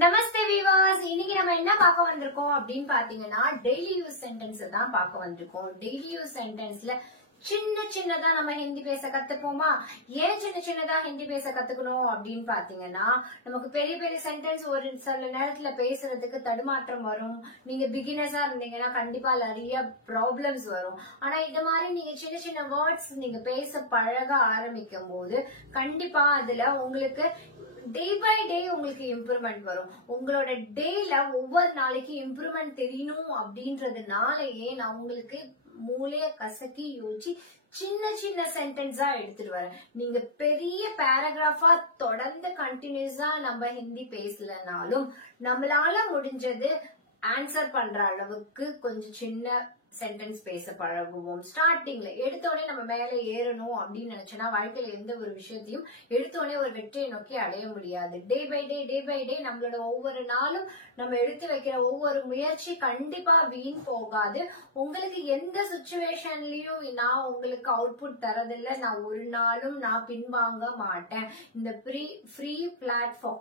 நமஸ்தே viewers. இன்னைக்கு நம்ம என்ன பார்க்க வந்திருக்கோம் அப்படின்னு பாத்தீங்கன்னா டெய்லி யூஸ் சென்டென்ஸ் தான் பார்க்க வந்திருக்கோம். டெய்லி யூஸ் சென்டென்ஸ்ல சின்னதா நம்ம ஹிந்தி பேச கத்துப்போமா? ஏன் சின்னதா ஹிந்தி பேச கத்துக்கணும் அப்படின்னு பாத்தீங்கன்னா, நமக்கு பெரிய பெரிய சென்டென்ஸ் ஒரு சில நேரத்துல பேசுறதுக்கு தடுமாற்றம் வரும். நீங்க பிகினர்ஸா இருந்தீங்கன்னா கண்டிப்பா நிறைய ப்ராப்ளம்ஸ் வரும். ஆனா இது மாதிரி நீங்க சின்ன வேர்ட்ஸ் நீங்க பேச பழக ஆரம்பிக்கும் போது கண்டிப்பா அதுல உங்களுக்கு டே பை டே உங்களுக்கு இம்ப்ரூவ்மெண்ட் வரும். உங்களோட டேல ஒவ்வொரு நாளைக்கு இம்ப்ரூவ்மெண்ட் தெரியணும் அப்படின்றதுனாலயே நான் உங்களுக்கு மூளைய கசக்கி யோசிச்சு சின்ன சென்டென்ஸா எடுத்துட்டு வரேன். நீங்க பெரிய பேராகிராஃபா தொடர்ந்து கண்டினியூஸா நம்ம ஹிந்தி பேசலனாலும் நம்மளால முடிஞ்சது ஆன்சர் பண்ற அளவுக்கு கொஞ்சம் சின்ன சென்டென்ஸ் பேச பழகுவோம். ஸ்டார்டிங்ல எடுத்தோடனே நம்ம மேல ஏறணும் அப்படின்னு நினைச்சோம்னா வாழ்க்கையில எந்த ஒரு விஷயத்தையும் எடுத்தோடனே ஒரு வெற்றியை நோக்கி அடைய முடியாது. டே பை டே நம்மளோட ஒவ்வொரு நாளும் நம்ம எடுத்து வைக்கிற ஒவ்வொரு முயற்சி கண்டிப்பா வீண் போகாது. உங்களுக்கு எந்த சுச்சுவேஷன்லயும் நான் உங்களுக்கு அவுட்புட் தரதில்லை. நான் ஒரு நாளும் நான் பின்வாங்க மாட்டேன். இந்த ஃப்ரீ பிளாட்ஃபார்ம்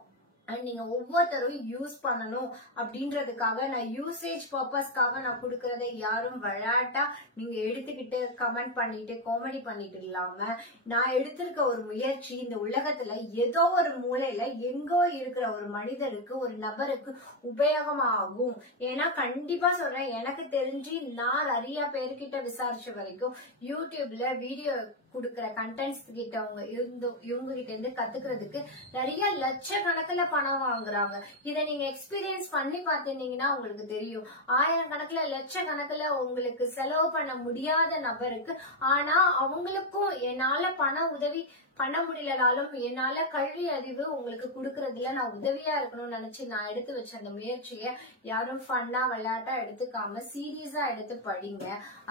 நீங்க ஒவ்வொருத்தரும் யூஸ் பண்ணணும் அப்படின்றதுக்காக நான் யூசேஜ் பர்பஸ்க்காக நான் கொடுக்கறதை யாரும் விளையாட்டா நீங்க எடுத்துக்கிட்டு கமெண்ட் பண்ணிட்டு காமெடி பண்ணிட்டு இல்லாம நான் எடுத்திருக்க ஒரு முயற்சி இந்த உலகத்துல ஏதோ ஒரு மூலையில எங்கோ இருக்கிற ஒரு மனிதருக்கு ஒரு நபருக்கு உபயோகமாகும். ஏன்னா கண்டிப்பா சொல்றேன், எனக்கு தெரிஞ்சு நான் நிறைய பேர்கிட்ட விசாரிச்ச வரைக்கும் யூடியூப்ல வீடியோ குடுக்கற கண்டென்ட்ஸ் கிட்ட இவங்க கிட்ட இருந்து கத்துக்கிறதுக்கு நிறைய லட்சக்கணக்கில் பணம் வாங்குறாங்க. இதை நீங்க எக்ஸ்பீரியன்ஸ் பண்ணி பாத்தீங்கன்னா உங்களுக்கு தெரியும். ஆயிரக்கணக்கில் லட்சக்கணக்கில் உங்களுக்கு செலவு பண்ண முடியாத நபருக்கு, ஆனா அவங்களுக்கும் என்னால பண உதவி பண்ண முடியலனாலும் என்னால கல்வி அறிவு உங்களுக்கு கொடுக்கறதுல நான் உதவியா இருக்கணும்னு நினைச்சு நான் எடுத்து வச்ச அந்த முயற்சியை யாரும் ஃபன்னா விளையாட்டா எடுத்துக்காம சீரியஸா எடுத்து படிங்க.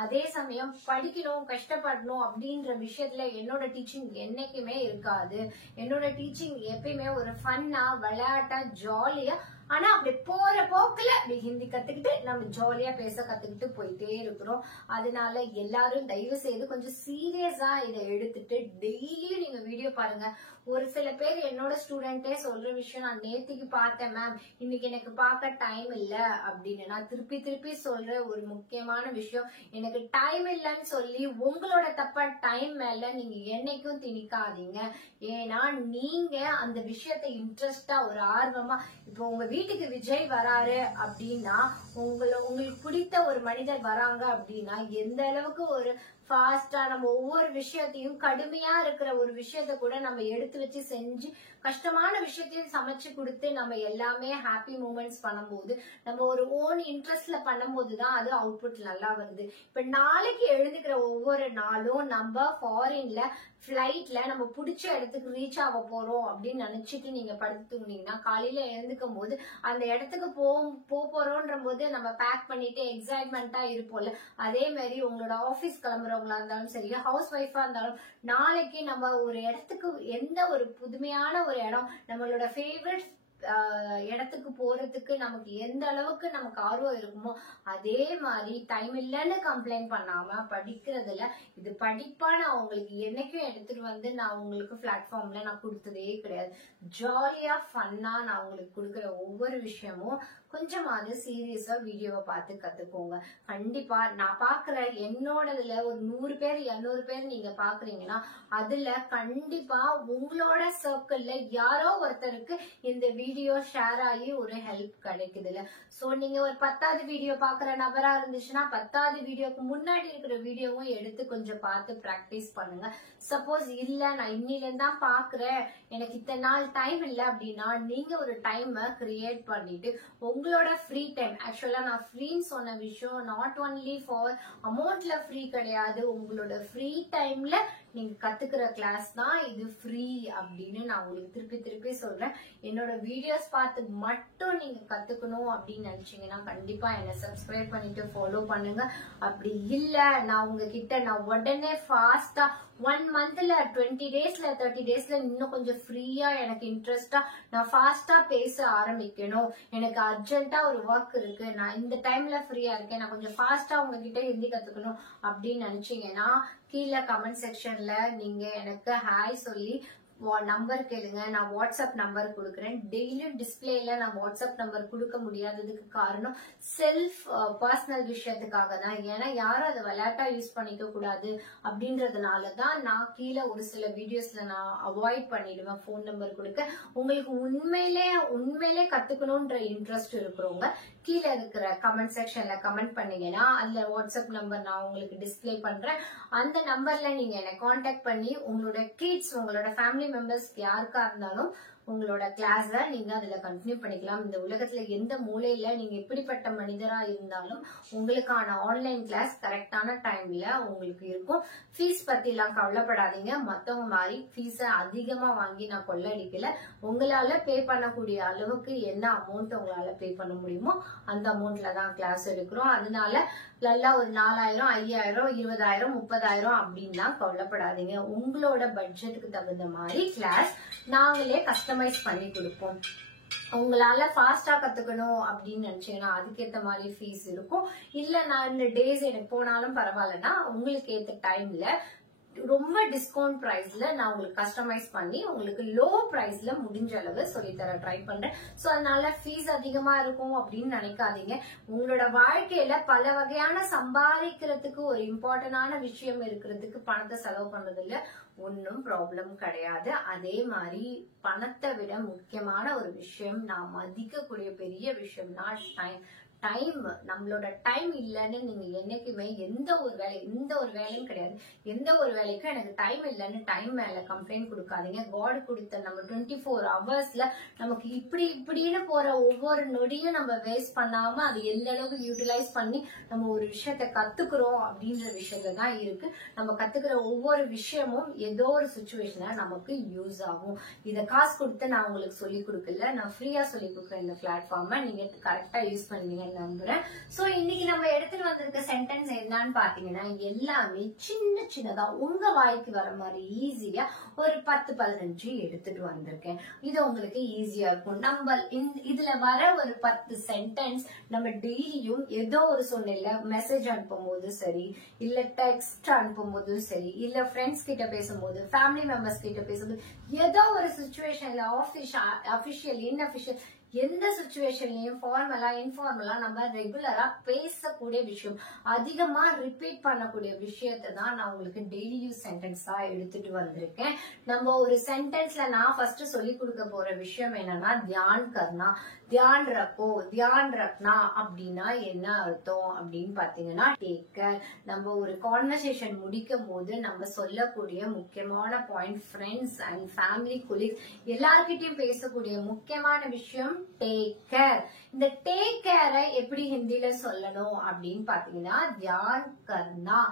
அதே சமயம் படிக்கணும் கஷ்டப்படணும் அப்படின்ற விஷயத்துல என்னோட டீச்சிங் என்னைக்குமே இருக்காது. என்னோட டீச்சிங் எப்பயுமே ஒரு ஃபன்னா விளையாட்டா ஜாலியா, ஆனா அப்படி போற போக்குல அப்படி ஹிந்தி கத்துக்கிட்டு நம்ம ஜாலியா பேச கத்துக்கிட்டு போயிட்டே இருக்கிறோம். அதனால எல்லாரும் தயவு செய்து கொஞ்சம் சீரியஸா இதை எடுத்துட்டு டெய்லியும் நீங்க வீடியோ பாருங்க. ஒரு சில பேர் என்னோட ஸ்டூடெண்டே சொல்ற விஷயம், நான் நேத்திக்கு பார்த்தேன் மேம், இன்னைக்கு எனக்கு பார்க்க டைம் இல்ல அப்படின்னு. நான் திருப்பி சொல்ற ஒரு முக்கியமான விஷயம், எனக்கு டைம் இல்லைன்னு சொல்லி உங்களோட தப்ப டைம் மேல நீங்க என்னைக்கும் திணிக்காதீங்க. ஏன்னா நீங்க அந்த விஷயத்தை இன்ட்ரெஸ்டா ஒரு ஆர்வமா, இப்போ உங்க வீட்டுக்கு விஜய் வராரு அப்படின்னா உங்களுக்கு பிடித்த ஒரு மனிதர் வராங்க அப்படின்னா எந்த அளவுக்கு ஒரு ஃபாஸ்டா நம்ம ஒவ்வொரு விஷயத்தையும் கடுமையா இருக்கிற ஒரு விஷயத்த கூட நம்ம எடுத்து வச்சு செஞ்சு கஷ்டமான விஷயத்தையும் சமைச்சு கொடுத்து நம்ம எல்லாமே ஹாப்பி மூமெண்ட்ஸ் பண்ணும்போது நம்ம ஒரு ஓன் இன்ட்ரெஸ்ட்ல பண்ணும்போதுதான் அது அவுட்புட் நல்லா வருது. இப்ப நாளைக்கு எழுந்துக்கிற ஒவ்வொரு நாளும் நம்ம ஃபாரின்ல பிளைட்ல நம்ம பிடிச்ச இடத்துக்கு ரீச் ஆக போறோம் அப்படின்னு நினைச்சிட்டு நீங்க படுத்து தூங்குனீங்கன்னா காலையில எழுந்துக்கும் போது அந்த இடத்துக்கு போறோன்ற போது நம்ம பேக் பண்ணிட்டு எக்ஸைட்மெண்டா இருப்போம்ல, அதே மாதிரி உங்களோட ஆபீஸ் கிளம்புறவங்களா இருந்தாலும் சரி, ஹவுஸ் ஒய்ஃபா இருந்தாலும் நாளைக்கு நம்ம ஒரு இடத்துக்கு எந்த ஒரு புதுமையான ஒரு இடம் நம்மளோட ஃபேவரட் இடத்துக்கு போறதுக்கு நமக்கு எந்த அளவுக்கு நமக்கு ஆர்வம் இருக்குமோ அதே மாதிரி டைம் இல்லைன்னு கம்ப்ளைண்ட் பண்ணாம படிக்கிறதுல இது படிப்பா நான் உங்களுக்கு என்னைக்கும் எடுத்துட்டு வந்து நான் உங்களுக்கு பிளாட்ஃபார்ம்ல நான் கொடுத்ததே கிடையாது. ஜாலியா ஃபன்னா நான் உங்களுக்கு கொடுக்குற ஒவ்வொரு விஷயமும் கொஞ்சமாவது சீரியஸா வீடியோவை பார்த்து கத்துக்கோங்க. கண்டிப்பா நான் பாக்குற என்னோடதுல ஒரு 100 பேர் 200 பேர் நீங்க பாக்குறீங்கன்னா அதுல கண்டிப்பா உங்களோட சர்க்கிள்ல யாரோ ஒருத்தருக்கு இந்த வீடியோ ஷேர் ஆகி ஒரு ஹெல்ப் கிடைக்குதுல்ல. சோ நீங்க ஒரு 10வது வீடியோ பாக்குற நபரா இருந்துச்சுன்னா 10வது வீடியோக்கு முன்னாடி இருக்கிற வீடியோவும் எடுத்து கொஞ்சம் பார்த்து பிராக்டிஸ் பண்ணுங்க. சப்போஸ் இல்ல நான் இன்னில இருந்தா பாக்குறேன் எனக்கு இத்தனை நாள் டைம் இல்ல அப்படின்னா நீங்க ஒரு டைமை கிரியேட் பண்ணிட்டு உங்களோட ஃப்ரீ டைம், ஆக்சுவலா நான் ஃப்ரீன்னு சொன்ன விஷயம் நாட் ஒன்லி ஃபார் அமௌண்ட்ல ஃப்ரீ கிடையாது, உங்களோட ஃப்ரீ டைம்ல நீங்க கத்துக்கிற கிளாஸ் தான் இது ஃப்ரீ அப்படின்னு நான் உங்களுக்கு திருப்பி சொல்றேன். என்னோட வீடியோஸ் பார்த்து மட்டும் நீங்க கத்துக்கணும் அப்படின்னு நினைச்சீங்கன்னா கண்டிப்பா என்ன சப்ஸ்கிரைப் பண்ணிட்டு ஃபாலோ பண்ணுங்க. அப்படி இல்ல நான் உங்ககிட்ட நான் உடனே ஃபாஸ்டா 1 மந்த்ல 20 டேஸ்ல 30 டேஸ்ல இன்னும் கொஞ்சம் ஃப்ரீயா எனக்கு இன்ட்ரெஸ்டா நான் ஃபாஸ்டா பேச ஆரம்பிக்கணும், எனக்கு அர்ஜென்ட்டா ஒரு ஒர்க் இருக்கு, நான் இந்த டைம்ல ஃப்ரீயா இருக்கேன், நான் கொஞ்சம் ஃபாஸ்டா உங்ககிட்ட ஹிந்தி கத்துக்கணும் அப்படின்னு நினைச்சீங்கன்னா கீழே கமெண்ட் செக்ஷன்ல நீங்க எனக்கு ஹாய் சொல்லி நம்பர் கேளுங்க, நான் வாட்ஸ்அப் நம்பர் கொடுக்குறேன். டெய்லியும் டிஸ்பிளேல நான் வாட்ஸ்அப் நம்பர் கொடுக்க முடியாததுக்கு காரணம் செல்ஃப் பர்சனல் விஷயத்துக்காக தான். ஏன்னா யாரும் அதை விளையாட்டா யூஸ் பண்ணிக்க கூடாது அப்படின்றதுனாலதான் நான் கீழே ஒரு சில வீடியோஸ்ல நான் அவாய்ட் பண்ணிடுவேன் போன் நம்பர் கொடுக்க. உங்களுக்கு உண்மையிலே கத்துக்கணும்ன்ற இன்ட்ரெஸ்ட் இருக்கிறவங்க கீழே இருக்கிற கமெண்ட் செக்ஷன்ல கமெண்ட் பண்ணீங்கன்னா அதுல வாட்ஸ்அப் நம்பர் நான் உங்களுக்கு டிஸ்பிளே பண்றேன். அந்த நம்பர்ல நீங்க என்ன கான்டாக்ட் பண்ணி உங்களோட கிட்ஸ், உங்களோட ஃபேமிலி மெம்பர்ஸ் யாருக்கா இருந்தாலும் உங்களோட கிளாஸ்ல நீங்க அதுல கண்டினியூ பண்ணிக்கலாம். இந்த உலகத்துல எந்த மூலையில நீங்க எப்படிப்பட்ட மனிதரா இருந்தாலும் உங்களுக்கான ஆன்லைன் கிளாஸ் கரெக்டான டைம்ல உங்களுக்கு இருக்கும். ஃபீஸ் பத்தி எல்லாம் கவலைப்படாதீங்க. மத்தவங்க மாதிரி ஃபீஸ அதிகமா வாங்கி நான் கொள்ளடிக்கல. உங்களால பே பண்ணக்கூடிய அளவுக்கு என்ன அமௌண்ட் உங்களால பே பண்ண முடியுமோ அந்த அமௌண்ட்ல தான் கிளாஸ் எடுக்கிறோம். அதனால நல்லா ஒரு 4000, 5000, 20000, 30000 அப்படின்லாம் கவலைப்படாதீங்க. உங்களோட பட்ஜெட்டுக்கு தகுந்த மாதிரி கிளாஸ் நாங்களே கஸ்டமைஸ் பண்ணி கொடுப்போம். உங்களால ஃபாஸ்டா கத்துக்கணும் அப்படின்னு நினைச்சீங்கன்னா அதுக்கேற்ற மாதிரி ஃபீஸ் இருக்கும். இல்ல நான் இந்த டேஸ் எனக்கு போனாலும் பரவாயில்லன்னா உங்களுக்கு ஏத்த டைம்ல ரொம்ப டிஸ்கவுண்ட் பிரைஸ்ல நான் உங்களுக்கு கஸ்டமைஸ் பண்ணி உங்களுக்கு லோ பிரைஸ்ல முடிஞ்ச அளவு சொல்லித்தர ட்ரை பண்றேன். சோ அதனால ஃபீஸ் அதிகமா இருக்கும் அப்படின்னு நினைக்காதீங்க. உங்களோட வாழ்க்கையில பல வகையான சம்பாதிக்கிறதுக்கு ஒரு இம்பார்ட்டன்டான விஷயம் இருக்கிறதுக்கு பணத்தை செலவு பண்றதுல ஒன்னும் ப்ராப்ளம் கிடையாது. அதே மாதிரி பணத்தை விட முக்கியமான ஒரு விஷயம், நான் மதிக்கக்கூடிய பெரிய விஷயம்னா டைம். நம்மளோட டைம் இல்லைன்னு நீங்க என்னைக்குமே எந்த ஒரு வேலையும் கிடையாது. எந்த ஒரு வேலைக்கும் எனக்கு டைம் இல்லைன்னு டைம் மேல கம்ப்ளைண்ட் கொடுக்காதீங்க. காட் கொடுத்த நம்ம 24 ஹவர்ஸ்ல நமக்கு இப்படின்னு போற ஒவ்வொரு நொடியும் நம்ம வேஸ்ட் பண்ணாம அது எந்த அளவுக்கு யூட்டிலைஸ் பண்ணி நம்ம ஒரு விஷயத்த கத்துக்கிறோம் அப்படின்ற விஷயத்துல தான் இருக்கு. நம்ம கத்துக்கிற ஒவ்வொரு விஷயமும் ஏதோ ஒரு சுச்சுவேஷன்ல நமக்கு யூஸ் ஆகும். இத காசு கொடுத்து நான் உங்களுக்கு சொல்லி கொடுக்கல, நான் ஃப்ரீயா சொல்லி கொடுக்குறேன். இந்த பிளாட்ஃபார்மை நீங்க கரெக்டா யூஸ் பண்ணுவீங்க நம்புறேன். சோ இன்னைக்கு நம்ம எடுத்துட்டு வந்திருக்க சென்டென்ஸ் என்னன்னு பாத்தீங்கன்னா எல்லாமே சின்னதா உங்க வாய்க்கு வர மாதிரி ஈஸியா ஒரு 10-15 எடுத்துட்டு வந்திருக்கேன். இது உங்களுக்கு ஈஸியா இருக்கும். நம்ம இதுல வர ஒரு 10 சென்டென்ஸ் நம்ம டெய்லியும் ஏதோ ஒரு சூழ்நிலை மெசேஜ் அனுப்பும் போது சரி, இல்ல டெக்ஸ்ட் அனுப்பும் போதும் சரி, இல்ல ஃப்ரெண்ட்ஸ் கிட்ட பேசும்போது, ஃபேமிலி மெம்பர்ஸ் கிட்ட பேசும்போது, ஏதோ ஒரு சுச்சுவேஷன்ல அபிஷியல் இன்அபிஷியல் எந்த சுச்சுவேஷன்லயும் ஃபார்மலா இன்ஃபார்மலா நம்ம ரெகுலரா பேசக்கூடிய விஷயம், அதிகமா ரிப்பீட் பண்ணக்கூடிய விஷயத்தை தான் நான் உங்களுக்கு டெய்லி யூஸ் சென்டென்ஸா எடுத்துட்டு வந்திருக்கேன். நம்ம ஒரு சென்டென்ஸ்ல நான் ஃபர்ஸ்ட் சொல்லி கொடுக்க போற விஷயம் என்னன்னா தியான் கர்னா. தியான் ரக்னா அப்படின்னா என்ன அர்த்தம் அப்படின்னு பாத்தீங்கன்னா டேக் கேர். நம்ம ஒரு கான்வர்சேஷன் முடிக்கும் போது நம்ம சொல்லக்கூடிய முக்கியமான point, friends and family colleagues எல்லார்கிட்டயும் பேசக்கூடிய முக்கியமான விஷயம் டேக் கேர். இந்த டேக் கேரை எப்படி ஹிந்தில சொல்லணும் அப்படின்னு பாத்தீங்கன்னா தியான் கர்னா.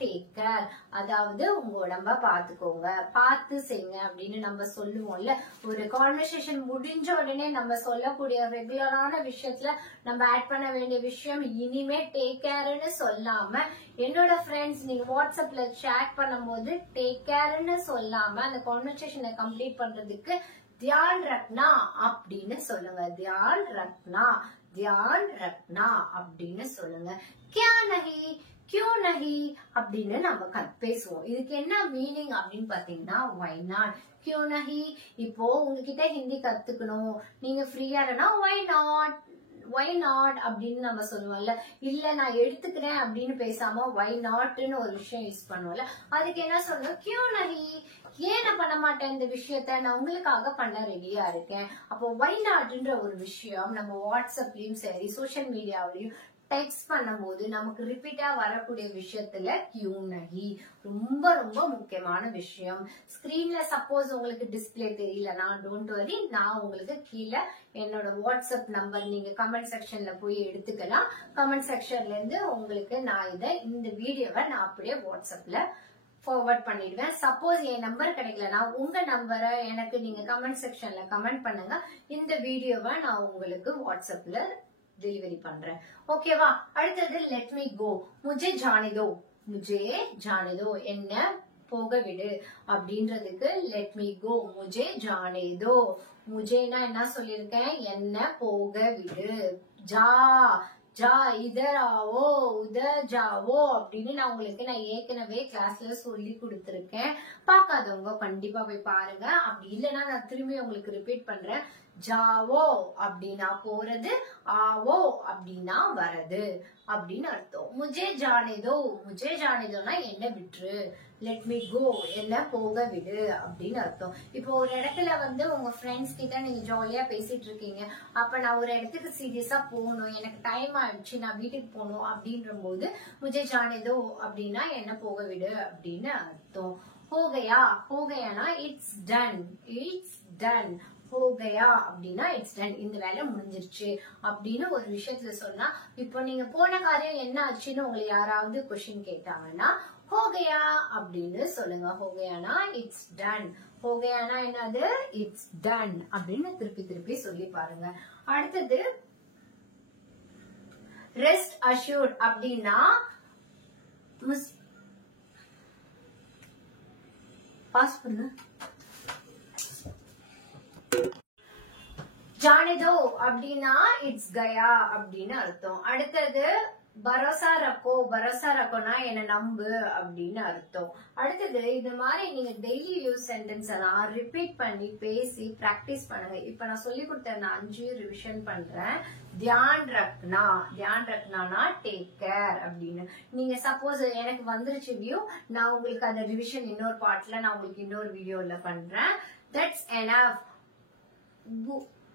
டேக் கேர், அதாவது உங்க உடம்ப பாத்துக்கோங்க, பார்த்து செய்யுங்க அப்படின்னு நம்ம சொல்லுவோம்ல. ஒரு கான்வர்சேஷன் முடிஞ்ச உடனே நம்ம சொல்லக்கூடிய ரெகுலரான விஷயத்துல நம்ம ஆட் பண்ண வேண்டிய விஷயம் இனிமே டேக் கேர்னு சொல்லாம, என்னோட ஃப்ரெண்ட்ஸ் நீங்க வாட்ஸ்அப்ல சேட் பண்ணும் போது டேக் கேர்னு சொல்லாம அந்த கான்வர்சேஷனை கம்ப்ளீட் பண்றதுக்கு தியான் ரக்னா அப்படின்னு சொல்லுங்க. தியான் ரக்னா அப்படின்னு சொல்லுங்க. கியூ நஹி அப்படின்னு நம்ம பேசுவோம். இதுக்கு என்ன மீனிங் அப்படின்னு பாத்தீங்கன்னா வை நாட். கியூ நஹி, இப்போ உங்ககிட்ட ஹிந்தி கத்துக்கணும், நீங்க ஃப்ரீயா இருந்தா வை நாட் அப்படின்னு நம்ம சொல்லுவோம்ல. இல்ல நான் எடுத்துக்கிறேன் அப்படின்னு பேசாம வை நாட்னு ஒரு விஷயம் யூஸ் பண்ணுவோம்ல, அதுக்கு என்ன சொல்லணும்? கியூ நஹி, ஏன் நான் பண்ண மாட்டேன் இந்த விஷயத்த, நான் உங்களுக்காக பண்ண ரெடியா இருக்கேன். அப்போ வை நாட்ன்ற ஒரு விஷயம் நம்ம வாட்ஸ்அப்லயும் சரி சோசியல் மீடியாவிலயும் டெக்ஸ்ட் பண்ணும்போது நமக்கு ரிப்பீட்டா வரக்கூடிய விஷயத்துல கியூ நஹி ரொம்ப ரொம்ப முக்கியமான விஷயம். ஸ்கிரீன்ல சப்போஸ் உங்களுக்கு டிஸ்பிளே தெரியலனா டோன்ட் வரி, நான் உங்களுக்கு கீழே என்னோட வாட்ஸ்அப் நம்பர் நீங்க கமெண்ட் செக்ஷன்ல போய் எடுத்துக்கலாம். கமெண்ட் செக்ஷன்ல இருந்து உங்களுக்கு நான் இந்த வீடியோவை நான் அப்படியே வாட்ஸ்அப்ல ஃபார்வர்ட் பண்ணிடுவேன். சப்போஸ் என் நம்பர் கிடைக்கலனா உங்க நம்பரை எனக்கு நீங்க கமெண்ட் செக்ஷன்ல கமெண்ட் பண்ணுங்க. இந்த வீடியோவை நான் உங்களுக்கு வாட்ஸ்அப்ல டெலிவரி பண்றேன். ஓகேவா? அடுத்தது லெட் மீ கோ. முஜே ஜானே தோ, என்ன போக விடு அப்படின்றதுக்கு லெட் மீ கோ, முஜே ஜானே தோ. முஜேனா என்ன சொல்லிருக்கேன்? என்ன போக விடு. ஜா இதர் ஆவோ உதர் ஜாவோ அப்படின்னு நான் ஏற்கனவே கிளாஸ்ல சொல்லி கொடுத்துருக்கேன். பார்க்காதவங்க கண்டிப்பா போய் பாருங்க. அப்படி இல்லைன்னா நான் திரும்பி உங்களுக்கு ரிப்பீட் பண்றேன். ஜாவோ அப்படின்னா போறது, ஆவோ அப்படின்னா வரது அப்படின்னு அர்த்தம். முஜே ஜானேதோனா என்ன விட்டுரு, லெட் மீ கோ என்ன போக விடு அப்படின்னு அர்த்தம். இப்போ ஒரு இடத்துல உங்க ஃப்ரெண்ட்ஸ் கிட்ட நீங்க ஜாலியா பேசிட்டு இருக்கீங்க. அப்ப நான் ஒரு இடத்துக்கு சீரியஸா போகணும், எனக்கு டைம் ஆயிடுச்சு, நான் வீட்டுக்கு போகணும் அப்படின்ற போது முஜே ஜானேதோ அப்படின்னா என்ன போக விடு அப்படின்னு அர்த்தம். ஹோகயானா இட்ஸ் டன். ஹோகயா அப்படின்னா இட்ஸ் டன், இந்த வேலை முடிஞ்சிருச்சு அப்படின்னு ஒரு விஷயத்துல சொன்னா, இப்போ நீங்க போன காரியம் என்ன ஆச்சுன்னு உங்களை யாராவது கொஸ்டின் கேட்டாங்கன்னா ஹோகயா அப்படின்னு சொல்லுங்க. ஹோகயானா இட்ஸ் டன். ஹோகயானா என்னது, இட்ஸ் டன் அப்படின்னு திருப்பி சொல்லி பாருங்க. அடுத்தது ரெஸ்ட் அஷ்யூர்ட் அப்படின்னா பாஸ் பண்ணு. ஜானேதோ அப்படின்னா இட்ஸ் கயா அப்படின்னு அர்த்தம். அடுத்தது பரோசா ரக்கோனா என்ன நம்பு அப்படின்னு அர்த்தம். அடுத்தது இது மாதிரி நீங்க டெய்லி யூஸ் சென்டென்ஸ் எல்லாம் ரிப்பீட் பண்ணி பேசி பிராக்டிஸ் பண்ணுங்க. இப்ப நான் சொல்லி கொடுத்த 5 ரிவிஷன் பண்றேன். தியான் ரக்னானா டேக் கேர் அப்படின்னு. நீங்க சப்போஸ் எனக்கு வந்துருச்சு வியூ, நான் உங்களுக்கு அந்த ரிவிஷன் இன்னொரு பார்ட்ல நான் உங்களுக்கு இன்னொரு வீடியோல பண்றேன். That's enough.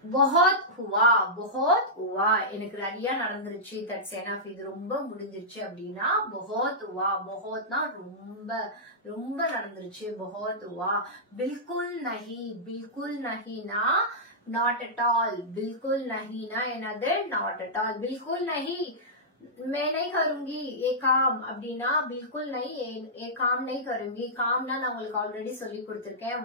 बहुत हुआ எனக்கு நிறைய நடந்துருச்சு. தட்ஸ் எனஃப் இது ரொம்ப முடிஞ்சிருச்சு அப்படின்னா बहुत हुआ. बहुतனா ரொம்ப நடந்துருச்சு. बहुत हुआ. बिल्कुल नहींனா not at all. बिल्कुल नहींனா என்னது, not at all. बिल्कुल नहीं मैं नहीं करूंगी ये काम அப்படின்னா बिल्कुल नहीं ये काम नहीं करूंगी. காம்னா நான் உங்களுக்கு ஆல்ரெடி சொல்லி கொடுத்திருக்கேன்.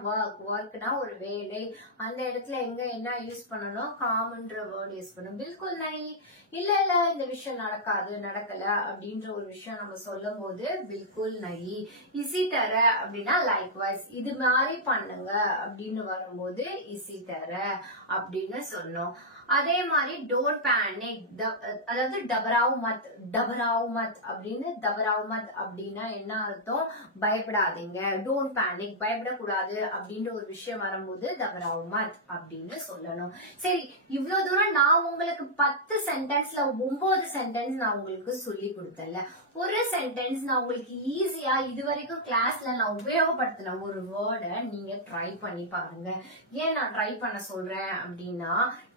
ஒர்க்னா ஒரு வேலை. அந்த இடத்துல எங்க என்ன யூஸ் பண்ணணும், காம்ன்ற வேர்ட் யூஸ் பண்ணணும். बिल्कुल नहीं இல்ல இந்த விஷயம் நடக்கல அப்படின்ற ஒரு விஷயம் நம்ம சொல்லும் போது बिल्कुल नहीं. इसी तरह அப்படின்னா லைக்வைஸ் இது மாதிரி பண்ணுங்க அப்படின்னு வரும்போது इसी तरह அப்படின்னு சொன்னோம். அதே மாதிரி டோன்ட் பேனிக், அதாவது டபராவ் மத் அப்படின்னா என்ன அர்த்தம், பயப்படாதீங்க. டோன்ட் பேனிக் பயப்படக்கூடாது அப்படின்ற ஒரு விஷயம் வரும்போது டபராவ் மத் அப்படின்னு சொல்லணும். சரி, இவ்வளவு தூரம் நான் உங்களுக்கு 10 சென்டென்ஸ்ல 9 சென்டென்ஸ் நான் உங்களுக்கு சொல்லி கொடுத்தேன்ல. ஒரு சென்டென்ஸ் நான் உங்களுக்கு ஈஸியா இது வரைக்கும் கிளாஸ்ல நான் உபயோகப்படுத்தின ஒரு வேர்டை நீங்க ட்ரை பண்ணி பாருங்க. ஏன் நான் ட்ரை பண்ண சொல்றேன் அப்படின்னா,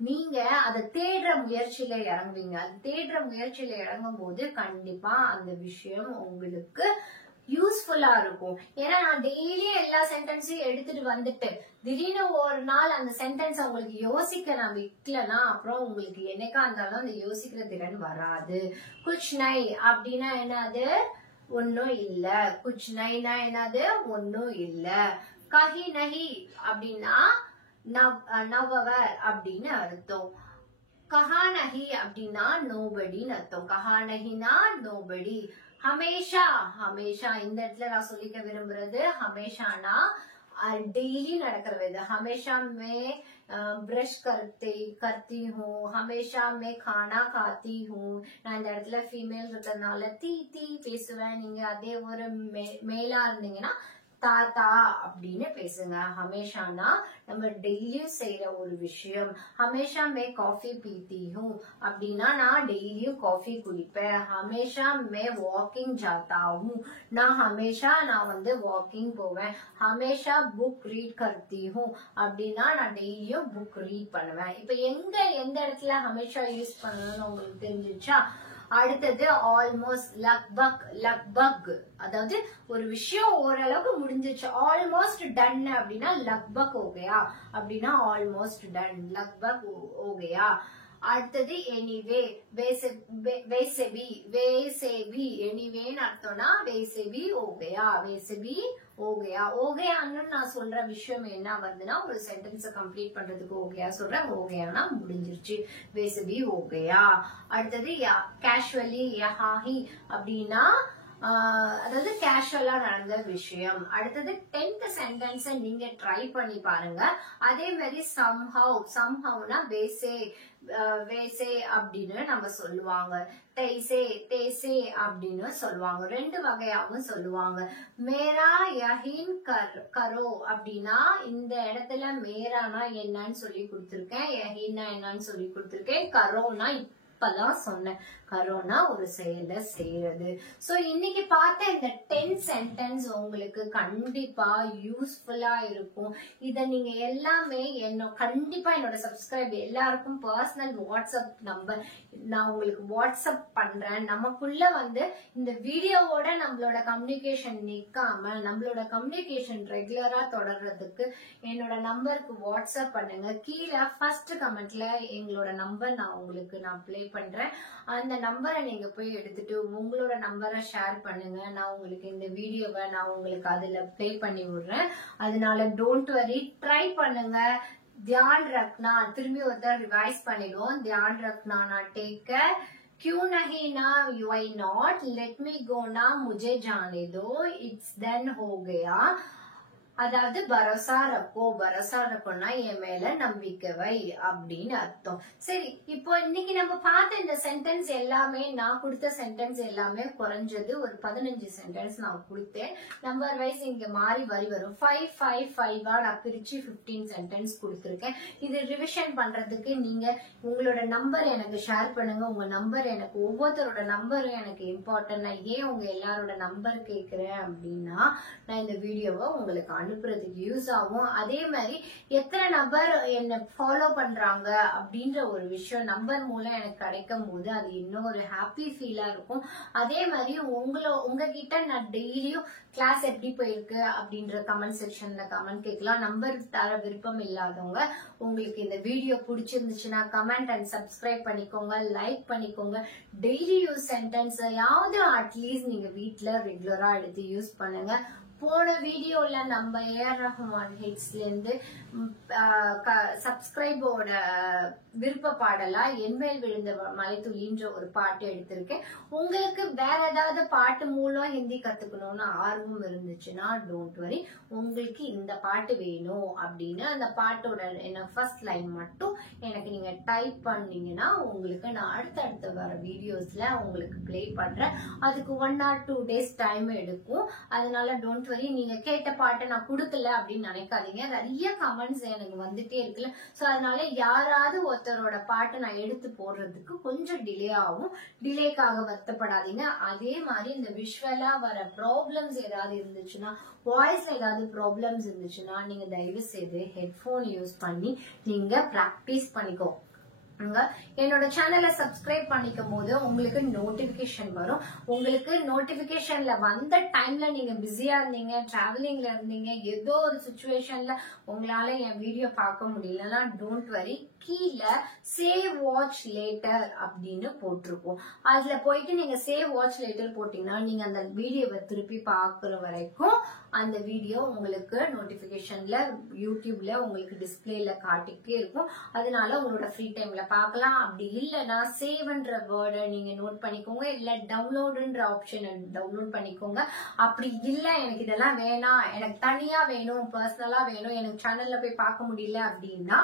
நீங்க அதை தேடுற முயற்சியில இறங்குவீங்க. அது தேடுற முயற்சியில இறங்கும் போது கண்டிப்பா அந்த விஷயம் உங்களுக்கு யூஸ்ஃபுல்லா இருக்கும். ஏன்னா நான் டெய்லியும் எல்லா சென்டென்ஸையும் எடுத்துட்டு வந்துட்டு திடீர்னு ஒரு நாள் அந்த சென்டென்ஸ் உங்களுக்கு யோசிக்க நான் விக்கலனா, அப்புறம் உங்களுக்கு என்னைக்கா இருந்தாலும் அந்த யோசிக்கிற திறன் வராது. குச் நை அப்படின்னா என்னது, ஒன்னும் இல்ல. குச் நைனா என்னது, ஒன்னும் இல்ல. கஹி நஹி அப்படின்னா நவவர் அப்படின்னு அர்த்தம். கஹா நஹி அப்படின்னா நோபடின்னு அர்த்தம். கஹா நஹினா நோபடி. ஹமேஷா இந்த இடத்துல நான் சொல்லிக்க விரும்புறது ஹமேஷானா डेली நடக்கிறது. हमेशा मैं ब्रश करती हूँ, हमेशा मैं खाना खाती हूँ. நான் இந்த இடத்துல ஃபீமேல் இருக்கிறதுனால தீ பேசுவேன். நீங்க அதே ஒரு மேலா இருந்தீங்கன்னா தாத்தா அப்படின்னு பேசுங்க. ஹமேஷானா நம்ம டெய்லியும் செய்யற ஒரு விஷயம். ஹமேஷா மே காஃபி பீத்தி ஹூ அப்படின்னா நான் டெய்லியும் காஃபி குடிப்பேன். ஹமேஷா மே வாக்கிங் ஜாத்தா ஹூ நான் ஹமேஷா வாக்கிங் போவேன். ஹமேஷா புக் ரீட் கர்த்தி ஹூ அப்படின்னா நான் டெய்லியும் புக் ரீட் பண்ணுவேன். இப்ப எந்த இடத்துல ஹமேஷா யூஸ் பண்ணணும்னு உங்களுக்கு தெரிஞ்சிச்சா? அடுத்தது ஆல்மோஸ்ட், லக்பக் அதாவது ஒரு விஷயம் ஓரளவுக்கு முடிஞ்சிச்சு. ஆல்மோஸ்ட் டன் அப்படின்னா லக்பக் ஓகேயா அப்படின்னா ஆல்மோஸ்ட் டன், லக்பக் ஓகேயா. அடுத்தது எனிவே, வேசெபி எனிவேன்னு அர்த்தம்னா வேசெபி ஓகேயா, வேசெபி ஓகேயா. ஓகேயான்னு நான் சொல்ற விஷயம் என்ன வருதுன்னா, ஒரு சென்டென்ஸ் கம்ப்ளீட் பண்றதுக்கு ஓகேயா சொல்றேன். ஓகேயானா முடிஞ்சிருச்சு, வேசெபி ஓகேயா. அடுத்தது கேஷுவலி யஹாஹி அப்படின்னா அதாவது கேஷுவலா நடந்த விஷயம். அடுத்தது 10th சென்டென்ஸ் நீங்க ட்ரை பண்ணி பாருங்க. அதே மாதிரி சம்ஹவ்னா வேசே அப்படின்னு நம்ம சொல்லுவாங்க, தேசே அப்படின்னு சொல்லுவாங்க. 2 வகையாவும் சொல்லுவாங்க. மேரா யஹீன் கரோ அப்படின்னா இந்த இடத்துல மேரானா என்னன்னு சொல்லி கொடுத்திருக்கேன், யஹீன்னா என்னன்னு சொல்லி கொடுத்திருக்கேன், கரோனா இப்பதான் சொன்னேன், கரோனா ஒரு செயலை செய்யறது. சோ இன்னைக்கு பார்த்த இந்த 10 சென்டென்ஸ் உங்களுக்கு கண்டிப்பா யூஸ்ஃபுல்லா இருக்கும். இத நீங்க எல்லாமே கண்டிப்பா என்னோட சப்ஸ்கிரைப் எல்லாருக்கும் பர்சனல் வாட்ஸ்அப் நம்பர் நான் உங்களுக்கு வாட்ஸ்அப் பண்றேன். நமக்குள்ள இந்த வீடியோவோட நம்மளோட கம்யூனிகேஷன் நிக்காம நம்மளோட கம்யூனிகேஷன் ரெகுலரா தொடர்றதுக்கு என்னோட நம்பருக்கு வாட்ஸ்அப் பண்ணுங்க. கீழே ஃபர்ஸ்ட் கமெண்ட்ல எங்களோட நம்பர் நான் ப்ளே பண்றேன். அந்த நம்பரை நீங்க போய் எடுத்துட்டு உங்களோட நம்பரை ஷேர் பண்ணுங்க. நான் உங்களுக்கு இந்த வீடியோவை நான் உங்களுக்கு அதுல ப்ளே பண்ணி விடுறேன். அதனால டோன்ட் வரி, ட்ரை பண்ணுங்க. தியான் ரக்னா திரும்பி ஒருத்தர் ரிவைஸ் பண்ணிடுவோம். தியான் ரக்னா நான் டேக் கேர், क्यों नहीं ना why not, let me go ना मुझे जाने दो, it's then हो गया. அதாவது பரோசா ரக்கோனா என் மேல நம்பிக்கை வை அப்படின்னு அர்த்தம். சரி, இப்போ இன்னைக்கு நம்ம பார்த்த இந்த சென்டென்ஸ் எல்லாமே, நான் கொடுத்த சென்டென்ஸ் எல்லாமே குறைஞ்சது ஒரு 15 சென்டென்ஸ் நான் கொடுத்தேன். நம்பர் வைஸ் இங்க மாறி வரும். 5 நான் பிரிச்சு 15 சென்டென்ஸ் கொடுத்திருக்கேன். இது ரிவிஷன் பண்றதுக்கு நீங்க உங்களோட நம்பர் எனக்கு ஷேர் பண்ணுங்க. உங்க நம்பர் எனக்கு, ஒவ்வொருத்தரோட நம்பரும் எனக்கு இம்பார்ட்டன்ட். நான் ஏன் உங்க எல்லாரோட நம்பர் கேட்கிறேன் அப்படின்னா, நான் இந்த வீடியோவை உங்களுக்கு அனுப்புறதுக்கு யூஸ் ஆகும். அதே மாதிரி எத்தனை நபர் என்ன ஃபாலோ பண்றாங்க அப்படின்ற ஒரு விஷயம் நம்பர் மூலம் எனக்கு கிடைக்கும் போது அது இன்னும் ஒரு ஹாப்பி ஃபீலா இருக்கும். அதே மாதிரி உங்ககிட்ட நான் டெய்லியும் கிளாஸ் எப்படி போயிருக்கு அப்படின்ற கமெண்ட் செக்ஷன்ல கமெண்ட் கேட்கலாம். நம்பர் தர விருப்பம் இல்லாதவங்க உங்களுக்கு இந்த வீடியோ பிடிச்சிருந்துச்சுன்னா கமெண்ட் அண்ட் சப்ஸ்கிரைப் பண்ணிக்கோங்க, லைக் பண்ணிக்கோங்க. டெய்லி யூஸ் சென்டென்ஸ் யாவது அட்லீஸ்ட் நீங்க வீட்டுல ரெகுலரா எடுத்து யூஸ் பண்ணுங்க. போன வீடியோல நம்ம ஏஆர் ரஹ்மான் ஹிட்ஸ்ல இருந்து சப்ஸ்கிரைபோட விருப்ப பாடலா என்மேல் விழுந்த மலைத்துளின்ற ஒரு பாட்டு எடுத்திருக்கேன். உங்களுக்கு வேற ஏதாவது பாட்டு மூலம் ஹிந்தி கத்துக்கணும்னு ஆர்வம் இருந்துச்சுன்னா டோன்ட் வரி, உங்களுக்கு இந்த பாட்டு வேணும் அப்படின்னு அந்த பாட்டோட ஃபர்ஸ்ட் லைன் மட்டும் எனக்கு நீங்க டைப் பண்ணீங்கன்னா உங்களுக்கு நான் அடுத்தடுத்த வர வீடியோஸ்ல உங்களுக்கு பிளே பண்றேன். அதுக்கு 1 or 2 days டைம் எடுக்கும். அதனால டோன்ட் வரி, நீங்க கேட்ட பாட்டை நான் கொடுக்கல அப்படின்னு நினைக்காதீங்க. நிறைய கமெண்ட்ஸ் எனக்கு வந்துட்டே இருக்குல்ல, சோ அதனால யாராவது ஒருத்தரோட பாட்டை நான் எடுத்து போடுறதுக்கு கொஞ்சம் டிலே ஆகும். டிலேக்காக வருத்தப்படாதீங்க. அதே மாதிரி இந்த விஷுவலா வர ப்ராப்ளம்ஸ் ஏதாவது இருந்துச்சுன்னா, வாய்ஸ்ல ஏதாவது ப்ராப்ளம்ஸ் இருந்துச்சுன்னா நீங்க தயவு செய்து ஹெட்போன் யூஸ் பண்ணி நீங்க பிராக்டிஸ் பண்ணிக்கோ. என்னோட சேனலை சப்ஸ்கிரைப் பண்ணிக்கும் போது உங்களுக்கு நோட்டிபிகேஷன் வரும். உங்களுக்கு நோட்டிபிகேஷன்ல வந்த டைம்ல நீங்க பிஸியா இருந்தீங்க, டிராவலிங்ல இருந்தீங்க, ஏதோ ஒரு சிச்சுவேஷன்ல உங்களால என் வீடியோ பார்க்க முடியலன்னா டோன்ட் வரி, கீழே சேவ் வாட்ச் லேட்டர் அப்படின்னு போட்டிருக்கோம். அதுல போயிட்டு நீங்க சேவ் வாட்ச் லேட்டர் போட்டீங்கன்னா நீங்க அந்த வீடியோவை திருப்பி பாக்குற வரைக்கும் அந்த வீடியோ உங்களுக்கு நோட்டிபிகேஷன்ல யூடியூப்ல உங்களுக்கு டிஸ்பிளேல காட்டிக்கிட்டே இருக்கும். அதனால உங்களோட ஃப்ரீ டைம்ல பார்க்கலாம். அப்படி இல்லைன்னா சேவ்ன்ற வேர்டை நீங்க நோட் பண்ணிக்கோங்க, இல்ல டவுன்லோடுன்ற ஆப்ஷனை டவுன்லோட் பண்ணிக்கோங்க. அப்படி இல்ல எனக்கு இதெல்லாம் வேணாம், எனக்கு தனியா வேணும், பர்சனலா வேணும், எனக்கு சேனல்ல போய் பார்க்க முடியல அப்படின்னா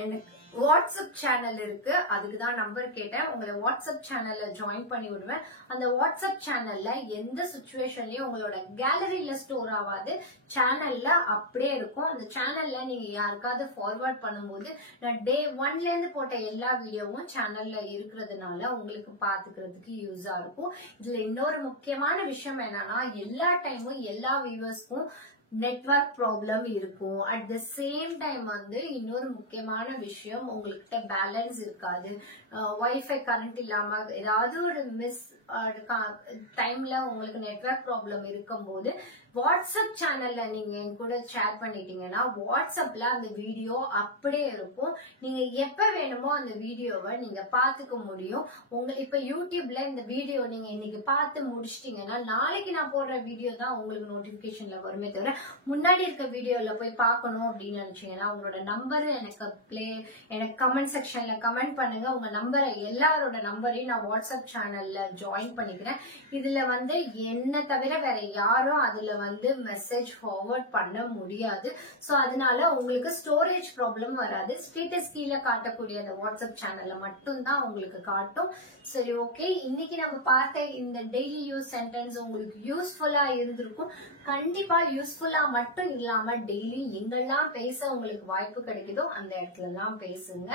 எனக்கு வாட்ஸ்அப் சேனல் இருக்கு. அதுக்குதான் நம்பர் கேட்டேன். உங்களை வாட்ஸ்அப் சேனல்ல ஜாயின் பண்ணி விடுவேன். அந்த வாட்ஸ்அப் சேனல்ல எந்த சிச்சுவேஷன்லயும் உங்களோட கேலரியில ஸ்டோர் ஆகாது, சேனல்ல அப்படியே இருக்கும். அந்த சேனல்ல நீங்க யாருக்காவது ஃபார்வர்ட் பண்ணும்போது நான் டே 1ல இருந்து போட்ட எல்லா வீடியோவும் சேனல்ல இருக்கிறதுனால உங்களுக்கு பாத்துக்கிறதுக்கு யூஸா இருக்கும். இதுல இன்னொரு முக்கியமான விஷயம் என்னன்னா, எல்லா டைமும் எல்லா வியூவர்ஸ்க்கும் நெட்வொர்க் ப்ராப்ளம் இருக்கும். அட் த சேம் டைம் இன்னொரு முக்கியமான விஷயம், உங்ககிட்ட பேலன்ஸ் இருக்காது, வைஃபை கரண்ட் இல்லாம ஏதாவது ஒரு மிஸ் டைம்ல உங்களுக்கு நெட்வொர்க் ப்ராப்ளம் இருக்கும் போது வாட்ஸ்அப் சேனல்ல நீங்க என் கூட ஷேர் பண்ணிட்டீங்கன்னா வாட்ஸ்அப்ல அந்த வீடியோ அப்படியே இருக்கும். நீங்க எப்ப வேணுமோ அந்த வீடியோவை நீங்க பாத்துக்க முடியும். இப்ப யூடியூப்ல இந்த வீடியோ நீங்க இன்னைக்கு பார்த்து முடிச்சிட்டீங்கன்னா நாளைக்கு நான் போடுற வீடியோ தான் உங்களுக்கு நோட்டிபிகேஷன்ல வருமே தவிர முன்னாடி இருக்க வீடியோல போய் பார்க்கணும் அப்படின்னு நினைச்சீங்கன்னா உங்களோட நம்பர் எனக்கு கமெண்ட் செக்ஷன்ல கமெண்ட் பண்ணுங்க. உங்க நம்பரை, எல்லாரோட நம்பரையும் நான் வாட்ஸ்அப் சேனல்ல ஜாயின் பண்ணிக்கிறேன். இதுல வந்து என்ன தவிர வேற யாரும் அதுல வந்து மெசேஜ் ஃபார்வர்ட் பண்ண முடியாது. சோ அதனால உங்களுக்கு ஸ்டோரேஜ் ப்ராப்ளம் வராது. ஸ்டேட்டஸ் கீழே காட்டக்கூடிய அந்த வாட்ஸ்அப் சேனல்ல மட்டும்தான் உங்களுக்கு காட்டும். சரி, ஓகே. இன்னைக்கு நம்ம பார்த்த இந்த டெய்லி யூஸ் சென்டென்ஸ் உங்களுக்கு யூஸ்ஃபுல்லா இருந்திருக்கும். கண்டிப்பா யூஸ்ஃபுல்லா மட்டும் இல்லாம டெய்லி எங்கெல்லாம் பேச உங்களுக்கு வாய்ப்பு கிடைக்குதோ அந்த இடத்துல எல்லாம் பேசுங்க.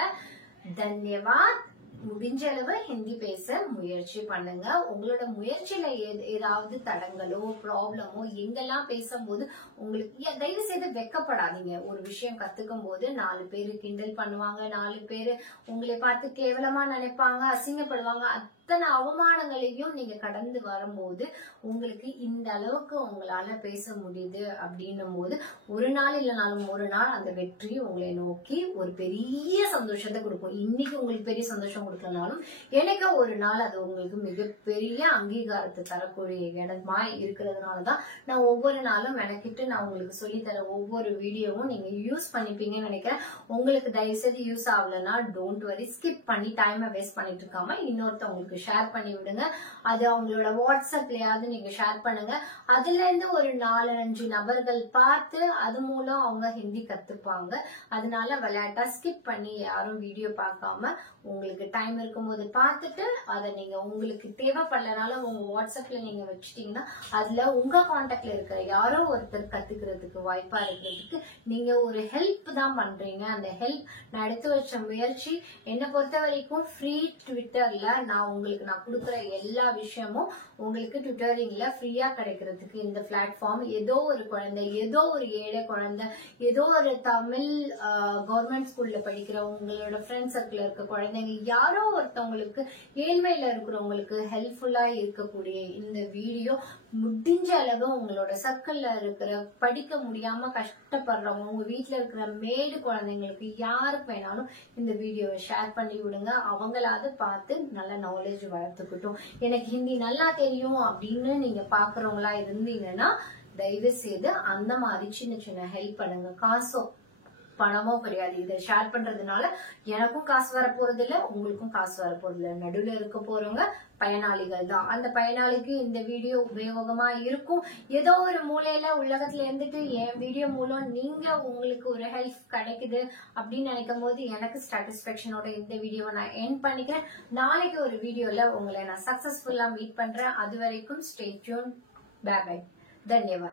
தன்யவாத். முடிஞ்ச அளவு ஹிந்தி பேச முயற்சி பண்ணுங்க. உங்களோட முயற்சியில ஏதாவது தடங்களோ ப்ராப்ளமோ எங்கெல்லாம் பேசும்போது உங்களுக்கு தயவு செய்து வெக்கப்படாதீங்க. ஒரு விஷயம் கத்துக்கும் போது 4 பேரு கிண்டல் பண்ணுவாங்க, 4 பேரு உங்களை பார்த்து கேவலமா நினைப்பாங்க, அசிங்கப்படுவாங்க. அத்தனை அவமானங்களையும் நீங்க கடந்து வரும்போது உங்களுக்கு இந்த அளவுக்கு உங்களால பேச முடியுது அப்படின்னும் போது ஒரு நாள் இல்லைனாலும் ஒரு நாள் அந்த வெற்றி உங்களை நோக்கி ஒரு பெரிய சந்தோஷத்தை கொடுக்கும். இன்னைக்கு உங்களுக்கு பெரிய சந்தோஷம் கொடுக்கலனாலும் எனக்கு ஒரு நாள் அது உங்களுக்கு மிகப்பெரிய அங்கீகாரத்தை தரக்கூடிய இடமா இருக்கிறதுனாலதான் நான் ஒவ்வொரு நாளும் மெனக்கிட்டு நான் உங்களுக்கு சொல்லித்தர ஒவ்வொரு வீடியோவும் நீங்க யூஸ் பண்ணிப்பீங்கன்னு நினைக்கிறேன். உங்களுக்கு தயவு செய்து யூஸ் ஆகலன்னா டோன்ட் வரி, ஸ்கிப் பண்ணி டைமை வேஸ்ட் பண்ணிட்டு இருக்காம இன்னொருத்தவங்களுக்கு ஷேர் பண்ணி விடுங்க. அது அவங்களோட வாட்ஸ்அப்லயாவது நீங்க ஷேர் பண்ணுங்க. அதுல இருந்து ஒரு 4-5 நபர்கள் பார்த்து அது மூலம் அவங்க ஹிந்தி கத்துப்பாங்க. அதனால விளையாட்டா ஸ்கிப் பண்ணி யாரும் வீடியோ பார்க்காம உங்களுக்கு டைம் இருக்கும்போது பார்த்துட்டு அதை நீங்க உங்களுக்கு தேவைப்படலனால உங்க வாட்ஸ்அப்ல நீங்க வச்சுட்டீங்கன்னா அதுல உங்க கான்டாக்ட்ல இருக்கிற யாரோ ஒருத்தர் கத்துக்கிறதுக்கு வாய்ப்பா இருக்கிறதுக்கு நீங்க ஒரு ஹெல்ப் தான் பண்றீங்க. அந்த ஹெல்ப் நான் எடுத்து வச்ச முயற்சி. என்னை பொறுத்த வரைக்கும் ஃப்ரீ ட்விட்டர்ல நான் கொடுக்குற எல்லா விஷயமும் உங்களுக்கு ட்விட்டரிங்ல ஃப்ரீயா கிடைக்கிறதுக்கு இந்த பிளாட்ஃபார்ம் ஏதோ ஒரு குழந்தை, ஏதோ ஒரு ஏழை குழந்தை, ஏதோ ஒரு தமிழ் கவர்மெண்ட் ஸ்கூல்ல படிக்கிற உங்களோட ஃப்ரெண்ட் சர்க்கிள் இருக்க குழந்தைங்க, யாரோ ஒருத்தவங்களுக்கு ஏழ்மையில இருக்கிறவங்களுக்கு ஹெல்ப்ஃபுல்லா இருக்கக்கூடிய இந்த வீடியோ முடிஞ்ச அளவு உங்களோட சர்க்கிள்ல இருக்கிற படிக்க முடியாம கஷ்டப்படுறவங்க, உங்க வீட்டுல இருக்கிற மேடு குழந்தைங்களுக்கு யாருக்கு வேணாலும் இந்த வீடியோவை ஷேர் பண்ணி விடுங்க. அவங்களாவது பார்த்து நல்ல நாலேஜ் வளர்த்துக்கிட்டும். எனக்கு ஹிந்தி நல்லா தெரியும் அப்படின்னு நீங்க பாக்குறவங்களா இருந்தீங்கன்னா தயவு செய்து அந்த மாதிரி சின்ன சின்ன ஹெல்ப் பண்ணுங்க. காசோ பணமோ கிடையாது. இதை ஷேர் பண்றதுனால எனக்கும் காசு வர போறது இல்ல, உங்களுக்கும் காசு வர போறது இல்ல. நடுவில் இருக்க போறவங்க பயனாளிகள் தான். அந்த பயனாளிக்கு இந்த வீடியோ உபயோகமா இருக்கும். ஏதோ ஒரு மூலையில உலகத்துல இருந்துட்டு என் வீடியோ மூலம் நீங்க உங்களுக்கு ஒரு ஹெல்ப் கிடைக்குது அப்படின்னு நினைக்கும் போது எனக்கு சாட்டிஸ்பாக்சனோட இந்த வீடியோவை நான் எண்ட் பண்ணிக்கிறேன். நாளைக்கு ஒரு வீடியோல உங்களை நான் சக்சஸ்ஃபுல்லா மீட் பண்றேன். அது வரைக்கும் ஸ்டே டியூன். Bye bye. தன்யவாத்.